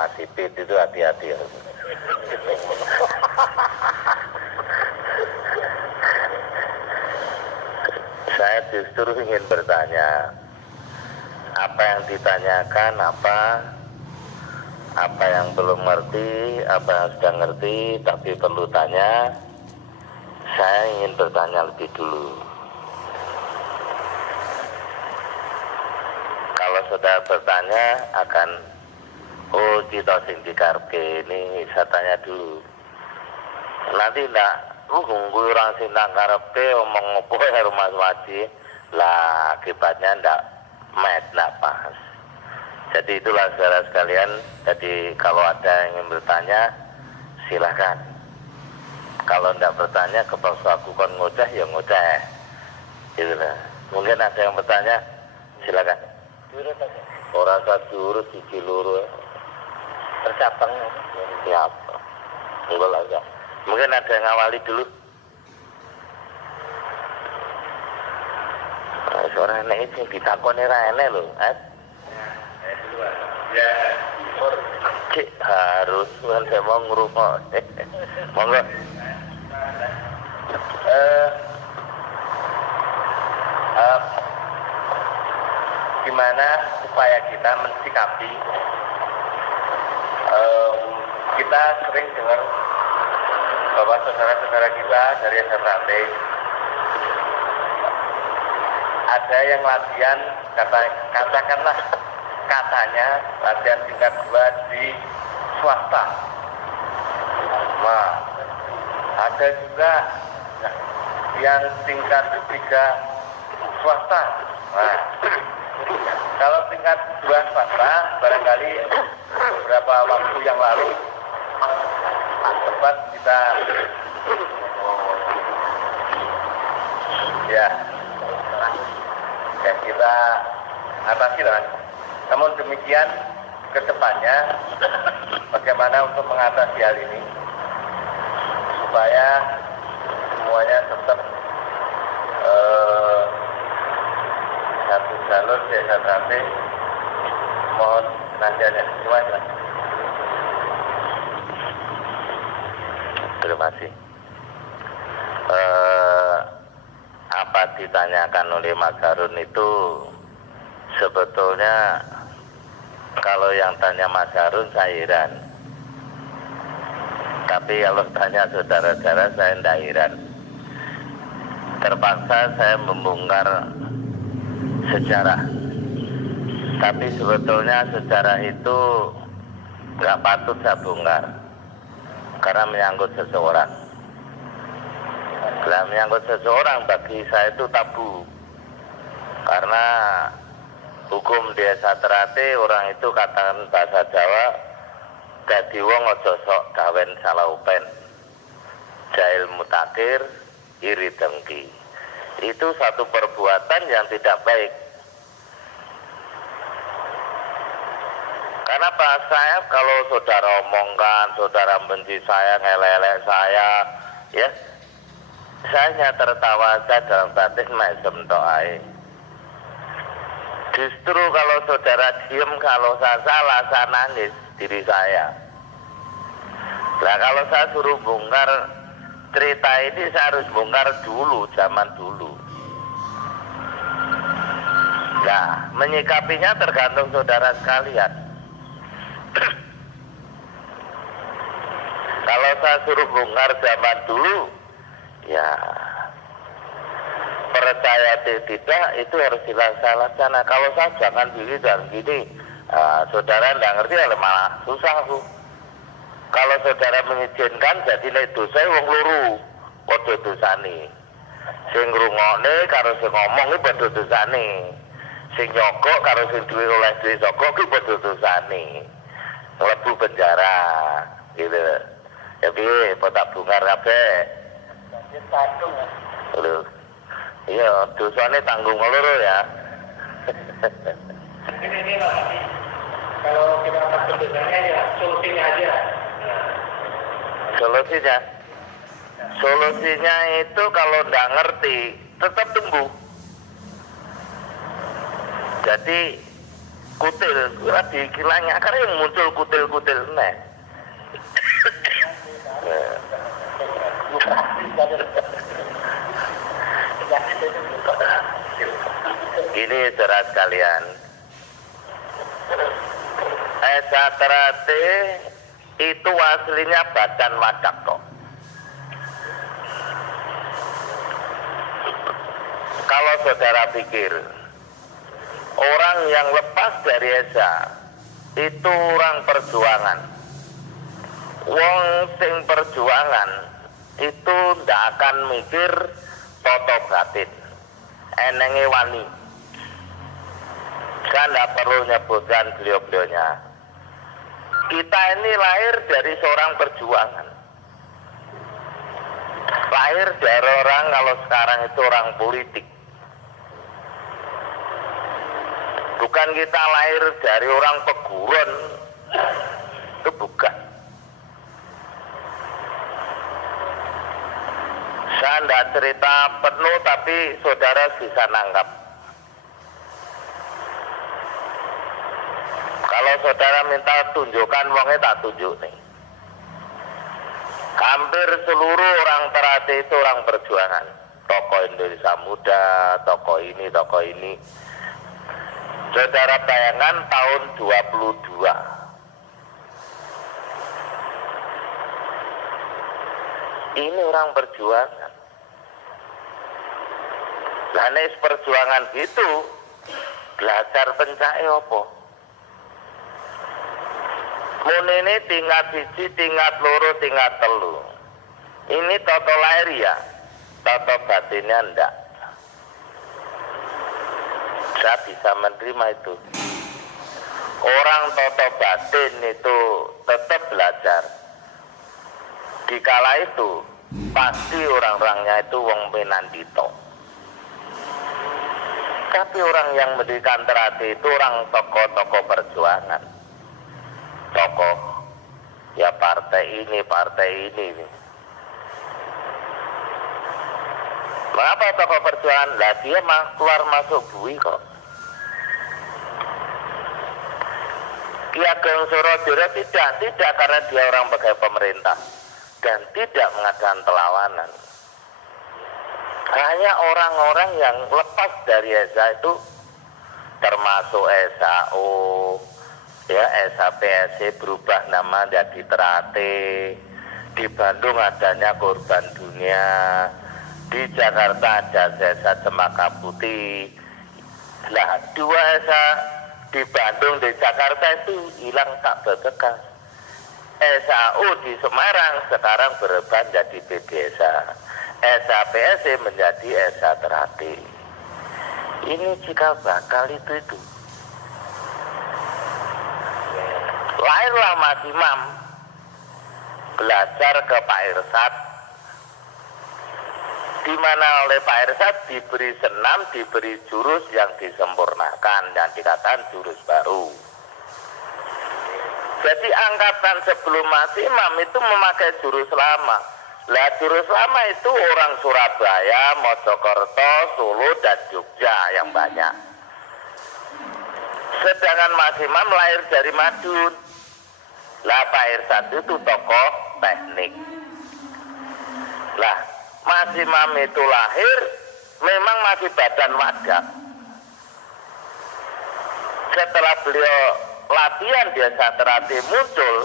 sama sipit itu hati-hati. Saya justru ingin bertanya, apa yang ditanyakan, apa yang belum ngerti, apa yang sudah ngerti tapi perlu tanya. Saya ingin bertanya lebih dulu. Kalau sudah bertanya akan, oh kita sing dikarepke ini, saya tanya dulu. Nanti enggak, gue orang sing karepe omong opo ya Mas Waji, lah akibatnya enggak pas. Jadi itulah saudara sekalian. Jadi kalau ada yang ingin bertanya, silahkan. Kalau tidak bertanya, kepaksa aku kan ngoceh, ya ngoceh. Gitu lah. Mungkin ada yang bertanya, silahkan. Orang sadurus siji loro. Tercabang. Ya. Enggak lah ya. Mungkin ada yang ngawali dulu. Seorang enek itu ditakoni ra enek lho, Ya, cik harus kan saya mau ngerumah. Monggo. Gimana supaya kita mensikapi? Kita sering dengar bahwa saudara-saudara kita dari SMKT ada yang latihan, katakanlah katanya latihan tingkat 2 di swasta. Nah, ada juga yang tingkat 3 swasta. Nah, kalau tingkat 2 swasta, barangkali beberapa waktu yang lalu sempat kita kita atasi lah. Namun demikian kedepannya bagaimana untuk mengatasi hal ini supaya semuanya tetap satu jalur desa sate. Mohon nasihatnya. Terima kasih. Terima kasih. Apa ditanyakan oleh Mas Harun itu sebetulnya kalau yang tanya Mas Harun saya heran. Tapi kalau tanya saudara-saudara saya tidak heran. Terpaksa saya membongkar sejarah. Tapi sebetulnya sejarah itu nggak patut saya bongkar. Karena menyangkut seseorang. Kalau menyangkut seseorang bagi saya itu tabu. Karena hukum desa terate orang itu katakan bahasa Jawa, dadi wong aja sok gawen salah upen. Jahil mutakir, iri dengki. Itu satu perbuatan yang tidak baik. Karena pas saya kalau saudara omongkan, saudara benci saya, ngelelek saya, ya, saya hanya tertawa saja dalam batin mesem to'ai. Justru kalau saudara diem, kalau saya salah, saya nangis diri saya. Nah kalau saya suruh bongkar cerita ini, saya harus bongkar dulu, zaman dulu. Nah, menyikapinya tergantung saudara sekalian. Kalau saya suruh bongkar zaman dulu, ya percaya tidak itu harus dilaksanakan. Kalau saya jangan gini dan gini, saudara tidak ngerti malah susah aku. Kalau saudara mengizinkan jadi nek dosa wong loro padha dosane. Sing ngrungokne karo sing ngomong iki padha dosane. Sing nyokok karo sing duwe oleh duwe sokok iki padha dosane. Mlebu penjara gitu. Ya piye potak bungar kabeh. Lho. Iya, dosane tanggung loro ya. Ini loh, kalau kita takut dosanya ya solusinya aja. Solusinya itu kalau nggak ngerti tetap tunggu. Jadi kutil, di kilangnya karena yang muncul kutil-kutil nih. Ini saudara sekalian, Esa Terate itu aslinya badan wadak kok. Kalau saudara pikir orang yang lepas dari Esa itu orang perjuangan, wong sing perjuangan itu ndak akan mikir toto batin, enenge wani. Saya ndak perlu nyebutkan beliau-beliaunya. Kita ini lahir dari seorang perjuangan. Lahir dari orang, kalau sekarang itu orang politik. Bukan kita lahir dari orang peguron. Itu bukan. Saya tidak cerita penuh, tapi saudara bisa nangkap. Kalau saudara minta tunjukkan, wongnya tak tunjuk nih. Hampir seluruh orang Terate itu orang perjuangan. Tokoh Indonesia Muda, tokoh ini. Saudara bayangkan tahun 22. Ini orang perjuangan. Lah nek perjuangan gitu, belajar pencake apa? Mun ini tingkat 1, tingkat 2, tingkat 3. Ini toto lahir ya, toto batinnya enggak. Saya bisa menerima itu. Orang toto batin itu tetap belajar. Di kala itu pasti orang-orangnya itu wong Penandito. Tapi orang yang mendirikan Terate itu orang tokoh-tokoh perjuangan. Tokoh ya partai ini. Mengapa tokoh perjuangan? Lah dia keluar masuk bui kok. Ki Ageng Suradara tidak karena dia orang pegawai pemerintah dan tidak mengadakan perlawanan. Hanya orang-orang yang lepas dari Esa itu termasuk SAO, ya SAPSC berubah nama jadi Terate. Di Bandung adanya Korban Dunia, di Jakarta ada Esa Cempaka Putih. Nah, 2 Esa di Bandung, di Jakarta itu hilang tak berbekas. SAU di Semarang sekarang berubah jadi PBSA. SAPSC menjadi Esa Terate. Ini cikal bakal itu. Lahirlah Mas Imam, belajar ke Pak Irsad, di mana oleh Pak Irsad diberi senam, diberi jurus yang disempurnakan, yang dikatakan jurus baru. Jadi angkatan sebelum Mas Imam itu memakai jurus lama. Lah jurus lama itu orang Surabaya, Mojokerto, Solo, dan Jogja yang banyak. Sedangkan Mas Imam lahir dari Madiun. Lah Pak Irsad itu tokoh teknik. Lah Mas Imam itu lahir memang masih badan wadak. Setelah beliau latihan di Esa Terate muncul,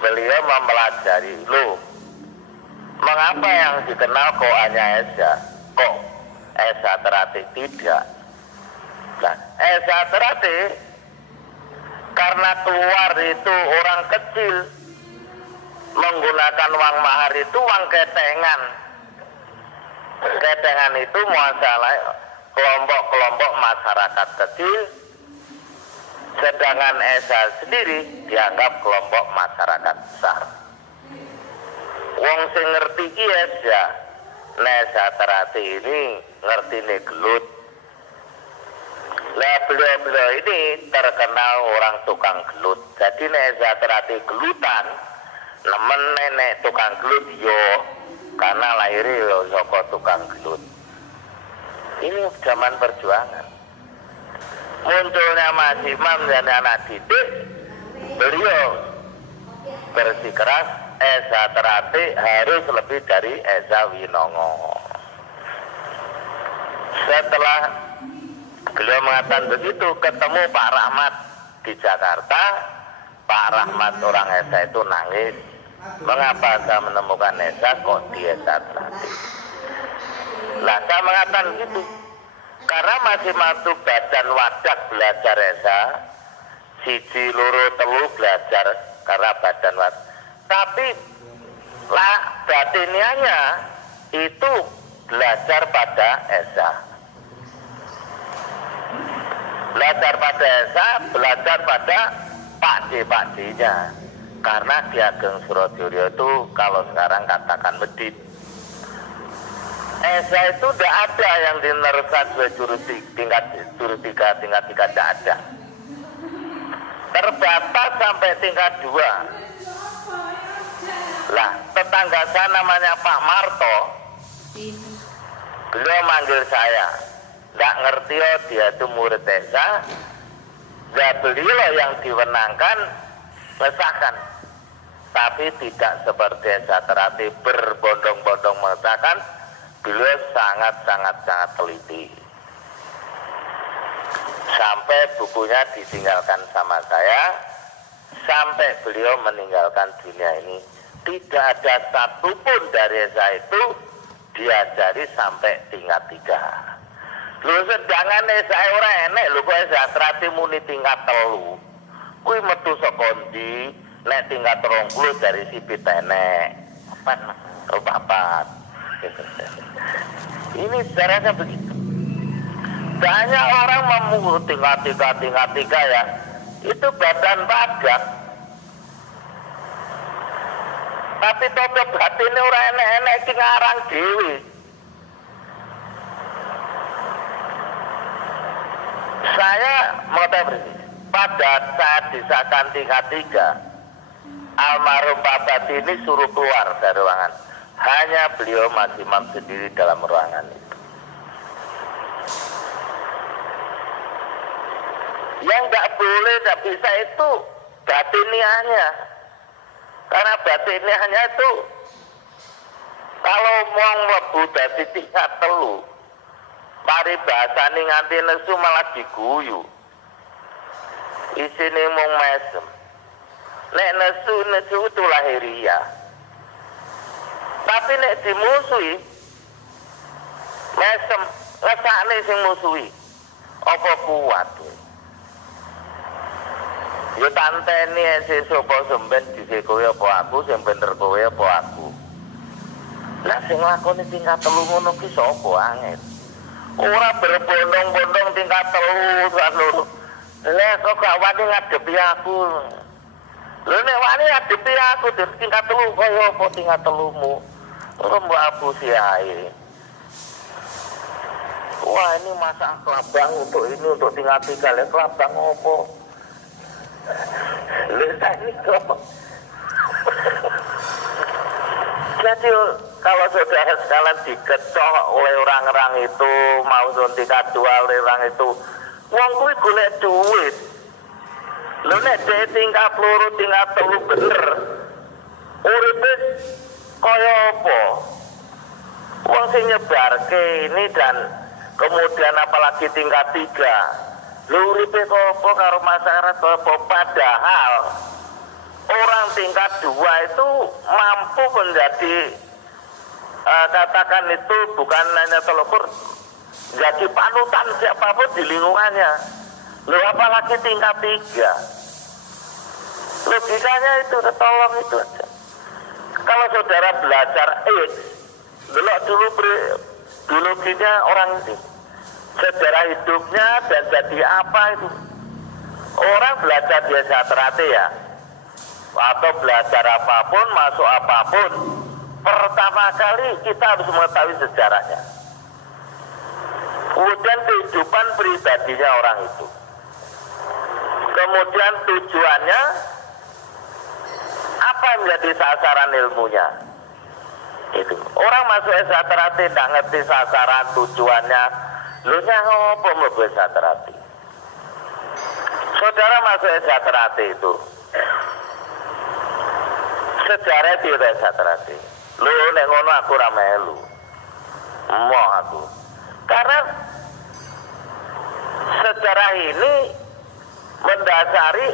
beliau mempelajari, loh, mengapa yang dikenal kok hanya Esa, kok Esa Terate tidak? Nah, Esa Terate karena keluar itu orang kecil menggunakan uang mahar itu uang ketengan. Ketengan itu masalah kelompok-kelompok masyarakat kecil, sedangkan Esa sendiri dianggap kelompok masyarakat besar. Wong sing ngerti iki Esa, Esa Terate ini ngerti nih gelut. Lah beliau ini terkenal orang tukang gelut. Jadi Esa Terate gelutan, nemen nenek tukang gelut yo, karena lahirnya yo saka tukang gelut. Ini zaman perjuangan. munculnya Mas Imam dan anak didik, beliau bersikeras Esa Terati harus lebih dari Esa Winongo. Setelah beliau mengatakan begitu, ketemu Pak Rahmat di Jakarta. Pak Rahmat orang Esa itu nangis. Mengapa saya menemukan Esa kok di Esa Terati? Lah saya mengatakan gitu, karena masih waktu badan wadah belajar Esa, siji loro telu belajar karena badan wadah. Tapi lah batinianya itu belajar pada Esa. Belajar pada Esa, belajar pada pakde-pakdenya. Karena di Ageng Surodjoyo itu kalau sekarang katakan medit. Esa itu tidak ada yang dineruskan tingkat 3 tidak ada. Terbatas sampai tingkat 2. Lah, tetangga saya namanya Pak Marto. Beliau manggil saya. Nggak ngerti oh dia itu murid Esa. Ya beliau yang diwenangkan mengesahkan. Tapi tidak seperti Esa Terati berbondong-bondong mengesahkan. Beliau sangat teliti. Sampai bukunya ditinggalkan sama saya. Sampai beliau meninggalkan dunia ini. Tidak ada satupun dari Esa itu diajari sampai tingkat 3. Lho sedangkan Esa ora enek lho kok Esa Terati muni tingkat 3. Kuwi metu saka ndi? Nek tingkat 30 dari sipit enek. Papat. Ini sejarahnya begitu. Banyak orang memungut tingkat 3 ya. Itu badan pajak. Tapi toto batine ora enek-enek iki ngarang dhewe. Saya mengetahui pada saat disahkan tingkat 3, almarhum Pak Batini suruh keluar dari ruangan. Hanya beliau Mas Imam sendiri dalam ruangan itu. Yang nggak boleh, nggak bisa itu batiniahnya. Karena batiniahnya itu kalau mau mlebu dadi tingkat 3, paribasane nganti nesu malah diguyu. Isine mung mesem. Nek nesu itu lahiriah. Tapi nek dimusuhi mesem ngesakne sing musuhi. Apa kuat? Ya tanteni sesuk apa semben dhisik kowe apa aku, sing bener kowe apa aku. Lah sing lakoni tingkat 3 ngono ki sapa angel? Ora berbondong-bondong tingkat 3 sak loro. Lah kok gak wani ngadepi aku. Lha nek wani ngadepi aku tingkat 3 kaya apa tingkat 3mu? Ora mbok apusi ae. Wah ini masak kelabang untuk ini untuk tingkat 3. Lah kelabang apa? Lihat ini kok. Jadi kalau saudara sekalian dikecoh oleh orang-orang itu, mau tingkat 2 oleh orang itu, wong kuwi golek duit. Lho nek dhek tingkat 2 tingkat 3 bener. Uripe kaya apa? Wong sing nyebarke ini dan kemudian apalagi tingkat 3. Lho uripe kaya apa karo masyarakat apa? Padahal orang tingkat 2 itu mampu menjadi katakan itu bukan hanya telukur, jadi panutan siapapun di lingkungannya. Loh apalagi tingkat 3. Logikanya itu tolong itu aja. Kalau saudara belajar delok dulu biologinya orang ini, sejarah hidupnya dan jadi apa itu. Orang belajar di Esa Terati ya, atau belajar apapun, masuk apapun, pertama kali kita harus mengetahui sejarahnya. Kemudian kehidupan pribadinya orang itu. Kemudian tujuannya, apa yang menjadi sasaran ilmunya. Itu. Orang masuk Esa Terati tidak ngerti sasaran tujuannya. Lu nya ngopo mlebu Esa Terati. Saudara masuk Satrati itu. Sejarah di Satrati. Lu nek ngono aku ra melu. Mau aku. Karena sejarah ini mendasari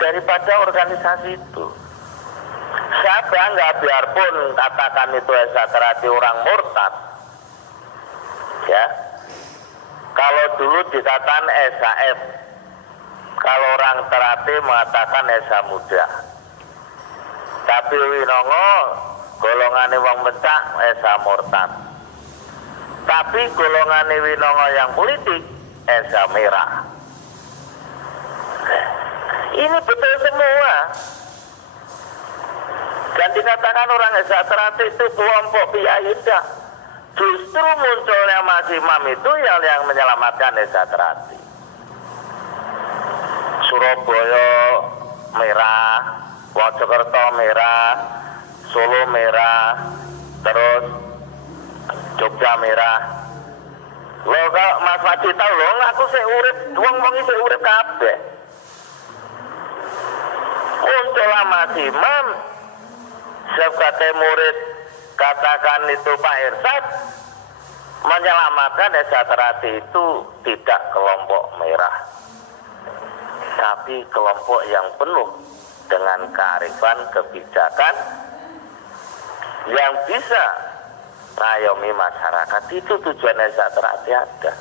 daripada organisasi itu. Saya bangga biarpun katakan itu Satrati orang murtad. Ya. Kalau dulu dikatakan SAF, kalau orang Terati mengatakan Esa Muda. Tapi Winongo golongan wong Mencak Esa Murtad. Tapi golongan Winongo yang politik Esa Merah. Ini betul semua. Dan dikatakan orang Esa Terati itu kelompok biaya. Justru munculnya Mas Imam itu yang menyelamatkan Esa Terati. Surabaya merah, Mojokerto merah, Solo merah, terus Jogja merah. Lo kalau Mas Wadi tahu lo, aku sih urip, wong sih urip kabeh. Muncullah Mas Imam, sebagai murid katakan itu Pak Irsad, menyelamatkan Esa Terati itu tidak kelompok merah, tapi kelompok yang penuh dengan kearifan kebijakan yang bisa ngayomi masyarakat. Itu tujuan Esa Terati ada.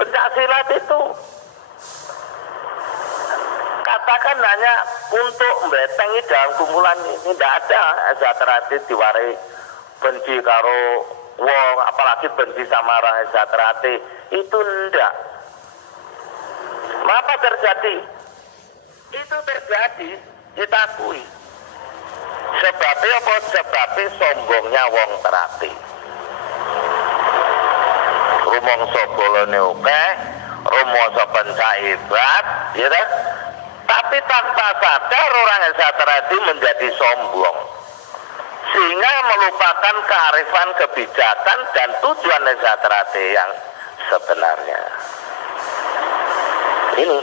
Pencaksilat itu katakan hanya untuk membetengi dalam kumpulan ini, tidak ada Esa Terati diwarai benci karo wong, apalagi benci sama orang Esa Terati, itu tidak. Apa terjadi? Itu terjadi, kita akui. Sebabnya apa? Sebabnya sombongnya wong Terati. Rumangsa bolone oke, rumangsa pencak hebat, gitu. Tapi tanpa sadar orang Esa Terati menjadi sombong, sehingga melupakan kearifan kebijakan dan tujuan Esa Terati yang sebenarnya. Ini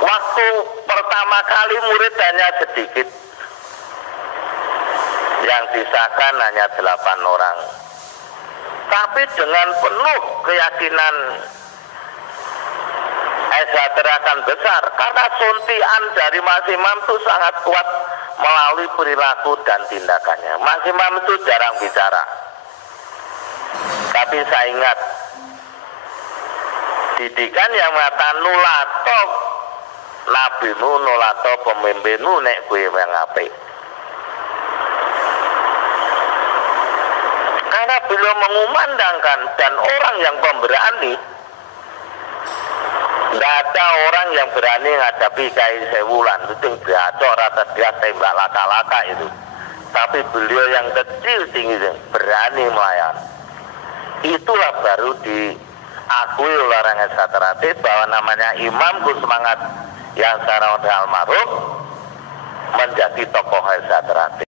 waktu pertama kali murid hanya sedikit, yang disahkan hanya 8 orang, tapi dengan penuh keyakinan Esa Terati akan besar, karena suntian dari Mas Imam itu sangat kuat melalui perilaku dan tindakannya. Mas Imam itu jarang bicara, tapi saya ingat didikan yang mengatakan nulato nabimu, nulato pemimpinmu nek kowe yang apik. Karena beliau mengumandangkan, dan orang yang pemberani, tidak ada orang yang berani menghadapi Kiai Sewulan itu bacok rata dia tembak laka-laka itu. Tapi beliau yang kecil tinggi berani melayani. Itulah baru diakui oleh orang Esa Terati bahwa namanya Imam Gus Semangat yang sekarang almarhum menjadi tokoh Esa Terati.